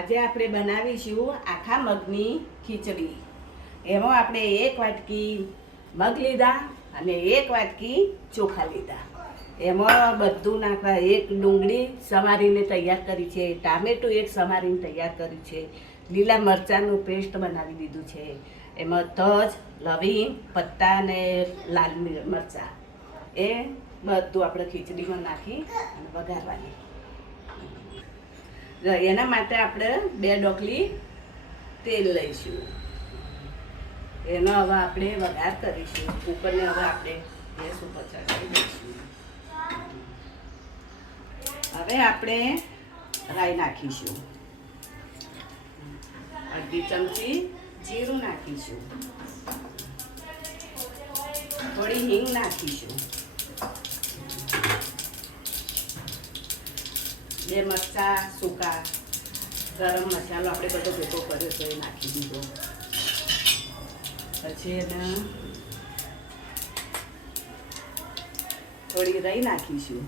આજે આપણે બનાવીશું આખા મગની ખીચડી। એમાં આપણે 1 વાટકી મગ લીધા અને 1 વાટકી ચોખા લીધા। એમાં બધું નાખવા, એક ડુંગળી સમારીને તૈયાર કરી છે, ટામેટું એક સમારીને તૈયાર કર્યું છે, લીલા મરચાંનું પેસ્ટ બનાવી દીધું છે, એમાં તજ, લવિંગ, પત્તા અને લાલ મરચાં એ બધું આપણે ખીચડીમાં નાખી અને વઘારવાની। એના માટે આપણે 2 ડોકલી તેલ લઈશું। એનો હવે આપણે વઘાર કરીશું। કુકરને હવે આપણે ગેસ ઉપર ચડાવી દઈશું। હવે આપણે રાઈ નાખીશું, અડધી ચમચી જીરું નાખીશું, થોડી હિંગ નાખીશું, 2 મરચાં સૂકા, ગરમ મસાલો આપણે બધો ભેગો કર્યો તો એ નાખી દીધો। પછી એને થોડી રાઈ નાખીશું,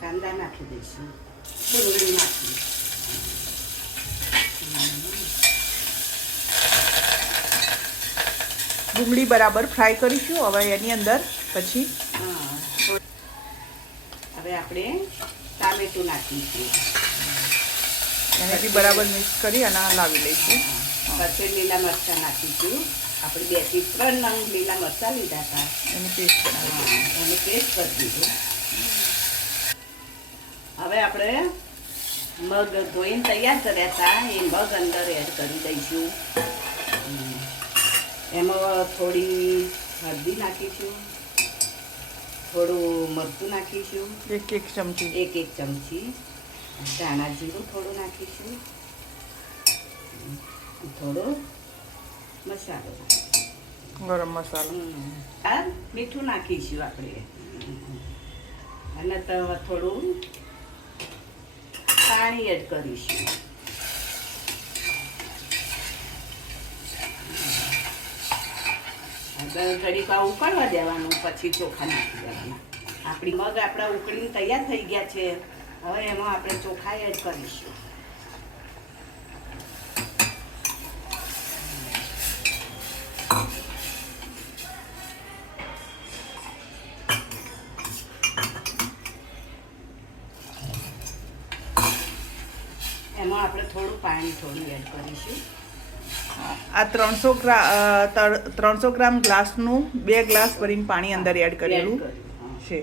કાંદા નાખી દઈશું, ડુંગળી નાખી, ડુંગળી બરાબર ફ્રાય કરીશું। હવે એની અંદર પછી હવે આપણે ટામેટું નાખીશું, એને બી બરાબર મિક્સ કરી અને લાવી લઈશું। પછી લીલા મરચાં નાખીશું। આપણે 2 થી 3 નંગ લીલા મરચાં લીધા હતા, એની પેસ્ટ બનાવી એને પેસ્ટ કરી દીધું। હવે આપણે મગ ધોઈને તૈયાર કર્યા હતા, એ મગ અંદર એડ કરી દઈશું। એમાં થોડી હળદી નાખીશું, થોડું મરચું નાખીશું, 1 ચમચી, 1 ચમચી ધાણા જીરું થોડું નાખીશું, થોડો મસાલો, ગરમ મસાલો, આ મીઠું નાખીશું આપણે, અને થોડું પાણી એડ કરીશું। ઘડીક ઉકળવા દેવાનું, પછી ચોખા નાખી દેવાના। આપણી મગ આપણા ઉકળીને તૈયાર થઈ ગયા છે। હવે એમાં આપણે ચોખા એડ કરીશું। એમાં આપણે થોડું પાણી એડ કરીશું। આ 300 ગ્રામ ગ્લાસનું 2 ગ્લાસ ભરીને પાણી અંદર એડ કરેલું છે।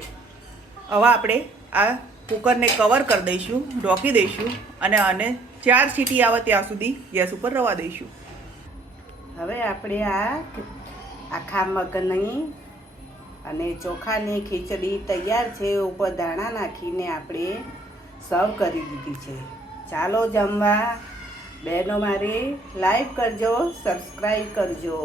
હવે આપણે આ કુકરને કવર કરી દઈશું, ઢોકી દઈશું અને 4 સીટી આવે ત્યાં સુધી ગેસ ઉપર રવા દઈશું। હવે આપણે આ આખા મગની અને ચોખાની ખીચડી તૈયાર છે। ઉપર દાણા નાખીને આપણે સર્વ કરી દીધી છે। ચાલો જમવા। બહેનો મારી લાઈક કરજો, સબસ્ક્રાઈબ કરજો।